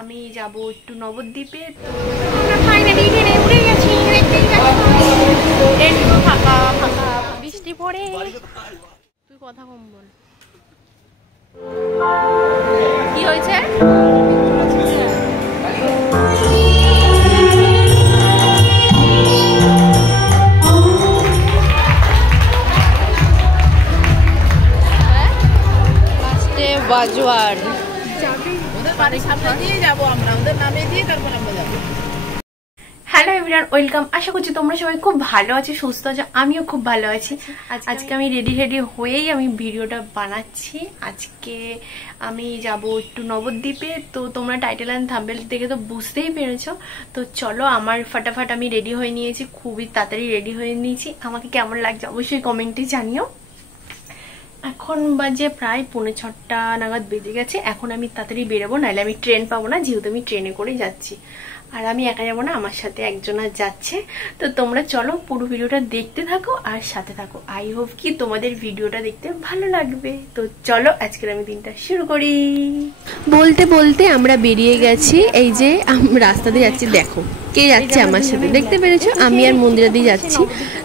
আমি যাব একটু নবদ্বীপে। তো আমরা ফাইনালি ট্রেনে উঠে গেছি। ট্রেন ফাঁকা ফাঁকা, বৃষ্টি পড়ে। তুই কথা কম বল। কি হয়েছে? বাজওয়ার হ্যালো এভরিওয়ান, ওয়েলকাম। আশা করছি তোমরা সবাই খুব ভালো আছো, সুস্থ আছো। আমিও খুব ভালো আছি। আজকে আমি রেডি হয়েই আমি ভিডিওটা বানাচ্ছি। আজকে আমি যাব একটু নবদ্বীপে। তো তোমরা টাইটেল অ্যান্ড থাম্বনেল দেখে তো বুঝতেই পেরেছো। তো চলো, আমার ফাটাফাট আমি রেডি হয়ে নিয়েছি, খুবই তাড়াতাড়ি রেডি হয়ে নিয়েছি। আমাকে কেমন লাগছে অবশ্যই কমেন্টে জানিও। এখন বাজে প্রায় 5:45 নাগাদ বেজে গেছে। এখন আমি তাড়াতাড়ি বেরোবো, নাহলে আমি ট্রেন পাবো না, যেহেতু আমি ট্রেনে করে যাচ্ছি। আর আমি একা যাবো না, আমার সাথে একজন আর যাচ্ছে। তো তোমরা চলো পুরো ভিডিওটা দেখতে থাকো আর সাথে থাকো। আই হোপ কি তোমাদের ভিডিওটা দেখতে ভালো লাগবে। তো চলো আজকের আমি দিনটা শুরু করি। বলতে বলতে আমরা বেরিয়ে গেছি। এই যে রাস্তা দিয়ে যাচ্ছি, দেখো কে যাচ্ছে আমার সাথে, দেখতে পেরেছো? আমি আর মন্দিরা দিয়ে যাচ্ছি।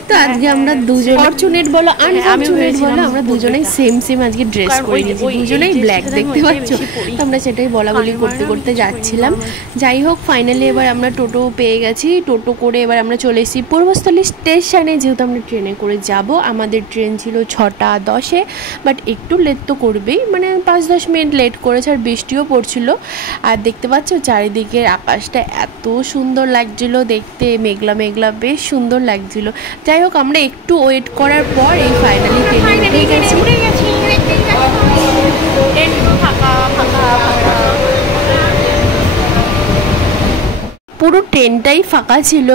তো আজকে আমরা দুজন, ফরচুনেট বলো আনফরচুনেট বলো, আমরা দুজনেই সেম আজকে ড্রেস করে নিয়েছি, দুজনেই ব্ল্যাক, দেখতে পাচ্ছ। তো আমরা সেটাই বলা বলি করতে করতে যাচ্ছিলাম। যাই হোক, ফাইনালি এবার আমরা টোটো পেয়ে গেছি। টোটো করে এবার আমরা চলে এসেছি পূর্বস্থলী স্টেশনে, যেহেতু আমরা ট্রেনে করে যাব। আমাদের ট্রেন ছিল 6:10-এ, বাট একটু লেট তো করবেই, মানে 5-10 মিনিট লেট করেছে। আর বৃষ্টিও পড়ছিল। আর দেখতে পাচ্ছ চারিদিকের আকাশটা এত সুন্দর লাগছিল দেখতে, মেঘলা মেঘলা, বেশ সুন্দর লাগছিল। যাই হোক, আমরা একটু ওয়েট করার পর এই ফাইনালি ট্রেনে উঠে গেছি। পুরো ট্রেনটাই ফাঁকা ছিল।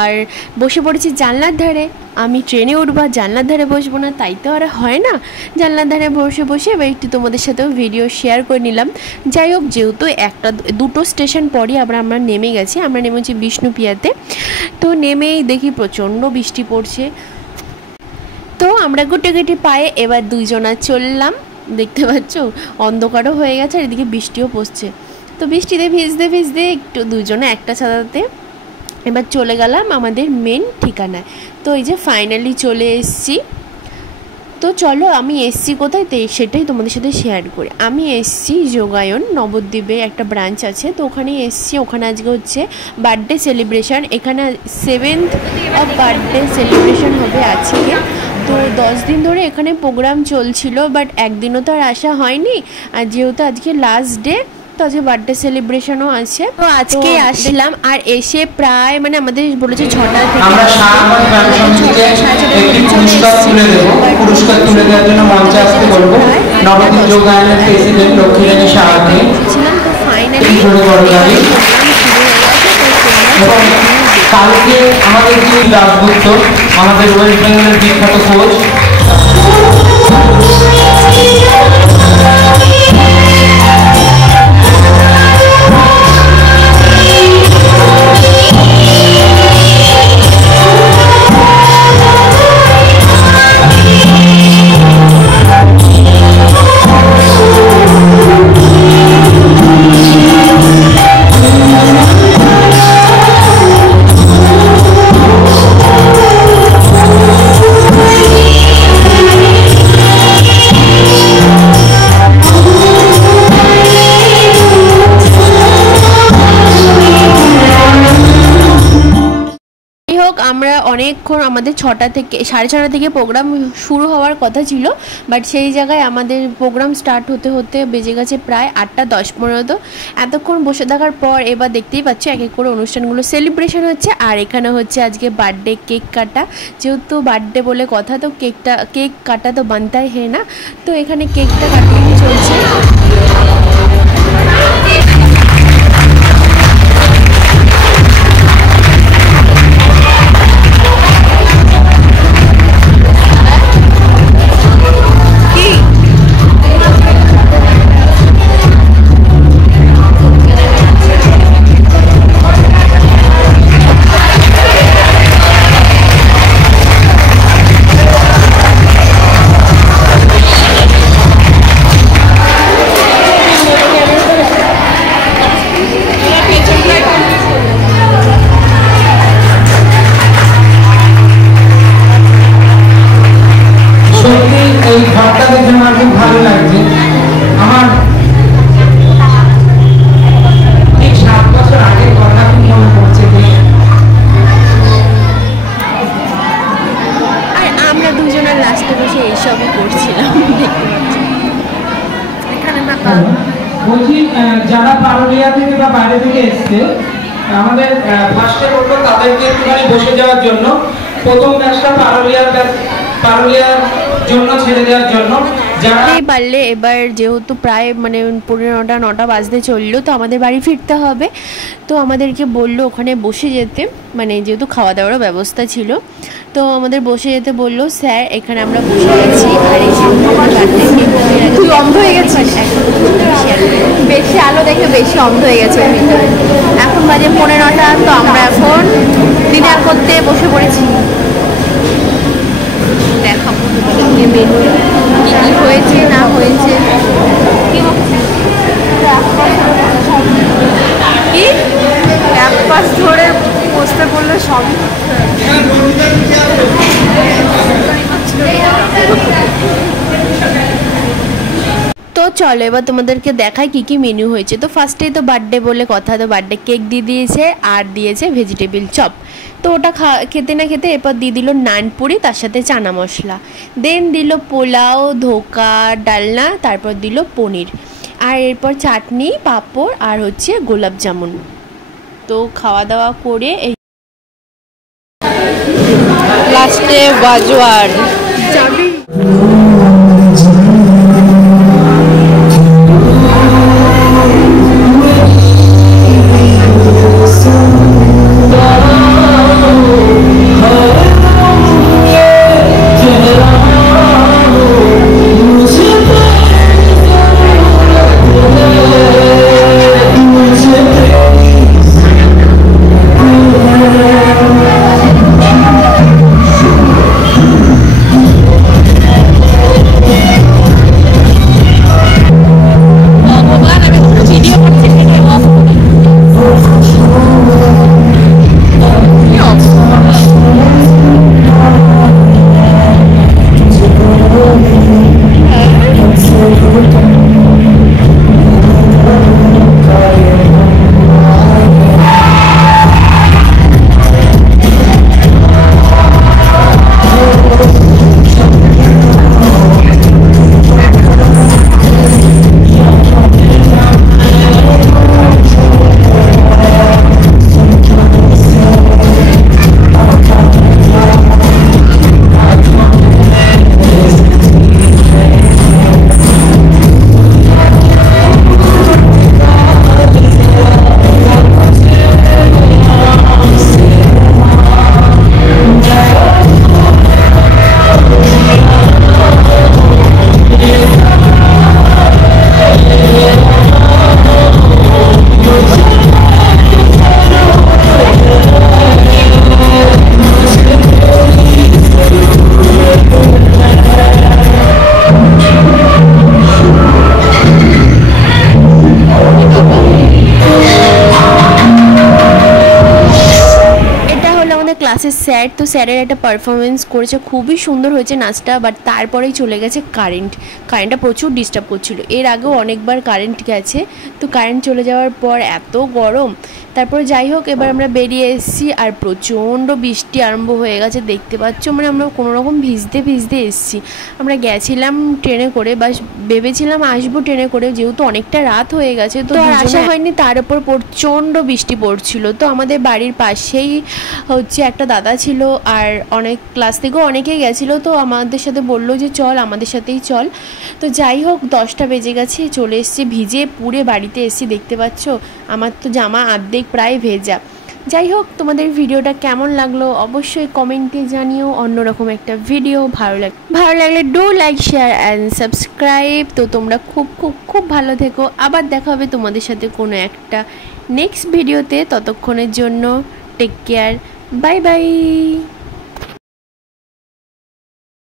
আর বসে পড়েছি জানলার ধারে। আমি ট্রেনে উঠবো, জানলার ধারে বসবো না, তাই তো আর হয় না। জানলার ধারে বসে বসে এবার একটু তোমাদের সাথেও ভিডিও শেয়ার করে নিলাম। যাই হোক, যেহেতু দুটো স্টেশন পরই আমরা নেমে গেছি। আমরা নেমেছি বিষ্ণুপ্রিয়াতে। তো নেমেই দেখি প্রচণ্ড বৃষ্টি পড়ছে। তো আমরা গুটি পায়ে এবার দুইজনা চললাম। দেখতে পাচ্ছ অন্ধকারও হয়ে গেছে, আর এদিকে বৃষ্টিও পড়ছে। তো বৃষ্টিতে ভিজতে ভিজতে একটু দুজনে একটা ছাতাতে এবার চলে গেলাম আমাদের মেন ঠিকানায়। তো এই যে ফাইনালি চলে এসেছি। তো চলো, আমি এসছি কোথায় সেটাই তোমাদের সাথে শেয়ার করি। আমি এসছি যোগায়ন, নবদ্বীপে একটা ব্রাঞ্চ আছে। তো ওখানে এসছি। ওখানে আজকে হচ্ছে বার্থডে সেলিব্রেশন। এখানে 7th অফ বার্থডে সেলিব্রেশন হবে আজকে। তো 10 দিন ধরে এখানে প্রোগ্রাম চলছিল, বাট একদিনও তো আর আসা হয়নি। আর যেহেতু আজকে লাস্ট ডে, তো আজকে বার্থডে সেলিব্রেশনও আছে। তো আজকে আসলাম। আর এসে প্রায় মানে আমাদের বলেছে 6টা থেকে পুরস্কার তুলে দেওয়ার জন্য মঞ্চে আসতে বলবো নবদ্বীপ যোগায়নের প্রেসিডেন্ট লক্ষ্মীরানী সাহাকে। তো ফাইনালি এবং কালকে আমাদের যে দাশগুপ্ত, আমাদের ওয়েস্ট বেঙ্গলের বিখ্যাত কোচ, আমরা অনেকক্ষণ, আমাদের 6টা থেকে 6:30 থেকে প্রোগ্রাম শুরু হওয়ার কথা ছিল, বাট সেই জায়গায় আমাদের প্রোগ্রাম স্টার্ট হতে হতে বেজে গেছে প্রায় 8:10-15। এতক্ষণ বসে থাকার পর এবার দেখতেই পাচ্ছ এক এক করে অনুষ্ঠানগুলো সেলিব্রেশন হচ্ছে। আর এখানে হচ্ছে আজকে বার্থডে কেক কাটা। যেহেতু বার্থডে বলে কথা, তো কেক কাটা তো বানতাই হয় না। তো এখানে কেকটা কাটিং চলছে। যারা পারুলিয়া থেকে বা বাইরে থেকে এসছে আমাদের ফার্স্টে বলবো তাদেরকে একটুখানি বসে যাওয়ার জন্য। প্রথম ব্যাচটা পারুলিয়ার জন্য ছেড়ে দেওয়ার জন্য পারলে এবার যেহেতু প্রায় মানে 9:15 বাজতে চললো, তো আমাদের বাড়ি ফিরতে হবে। তো আমাদেরকে বললো ওখানে বসে যেতে, মানে যেহেতু খাওয়া দাওয়ারও ব্যবস্থা ছিল, তো আমাদের বসে যেতে বললো স্যার। এখানে আমরা বসে গেছি। আর এই তুই অন্ধ হয়ে গেছিস, বেশি আলো দেখে বেশি অন্ধ হয়ে গেছে। এখন বাজে 9:15, তো আমরা এখন ডিনার করতে বসে পড়েছি। দেখাবো তোমাদেরকে মেনু কি কি হয়েছে না হয়েছে। কি এক পাশ ধরে বসতে বললে সবই তো চলো এবার তোমাদেরকে দেখাই কি কি মেনু হয়েছে। তো ফার্স্টেই তো বার্থডে বলে কথা, তো বার্থডে কেক দিয়ে দিয়েছে আর দিয়েছে ভেজিটেবিল চপ। তো ওটা খেতে না খেতে এরপর দিয়ে দিল নানপুরি, তার সাথে চানা মশলা, দেন দিল পোলাও, ধোকা, ডালনা, তারপর দিল পনির, আর এরপর চাটনি, পাঁপড় আর হচ্ছে গোলাপ জামুন। তো খাওয়া দাওয়া করে এই লাস্টে বাজওয়ার যাবি। ক্লাসের স্যার, তো স্যারের একটা পারফরমেন্স করেছে, খুবই সুন্দর হয়েছে নাচটা। বাট তারপরেই চলে গেছে কারেন্টটা প্রচুর ডিস্টার্ব করছিল। এর আগেও অনেকবার কারেন্ট গেছে, তো কারেন্ট চলে যাওয়ার পর এত গরম। তারপরে যাই হোক এবার আমরা বেরিয়ে এসেছি, আর প্রচণ্ড বৃষ্টি আরম্ভ হয়ে গেছে, দেখতে পাচ্ছ। মানে আমরা কোনোরকম ভিজতে এসেছি। আমরা গেছিলাম ট্রেনে করে, বাস ভেবেছিলাম আসবো ট্রেনে করে, যেহেতু অনেকটা রাত হয়ে গেছে তো আর আসা হয়নি। তার উপর প্রচণ্ড বৃষ্টি পড়ছিল। তো আমাদের বাড়ির পাশেই হচ্ছে একটা দাদা ছিল, আর অনেক ক্লাস থেকেও অনেকেই গেছিলো, তো আমাদের সাথে বললো যে চল, আমাদের সাথেই চল। তো যাই হোক 10টা বেজে গেছে, চলে এসেছি, ভিজে পুরে বাড়িতে এসেছি। দেখতে পাচ্ছ আমার তো জামা অর্ধেক প্রায় ভেজা। যাই হোক তোমাদের ভিডিওটা কেমন লাগলো অবশ্যই কমেন্টে জানিও। অন্যরকম একটা ভিডিও ভালো লাগলে do like, share and subscribe. তো তোমরা খুব ভালো থেকো। আবার দেখা হবে তোমাদের সাথে কোনো একটা নেক্সট ভিডিওতে। ততক্ষণের জন্য টেক কেয়ার, বাই বাই।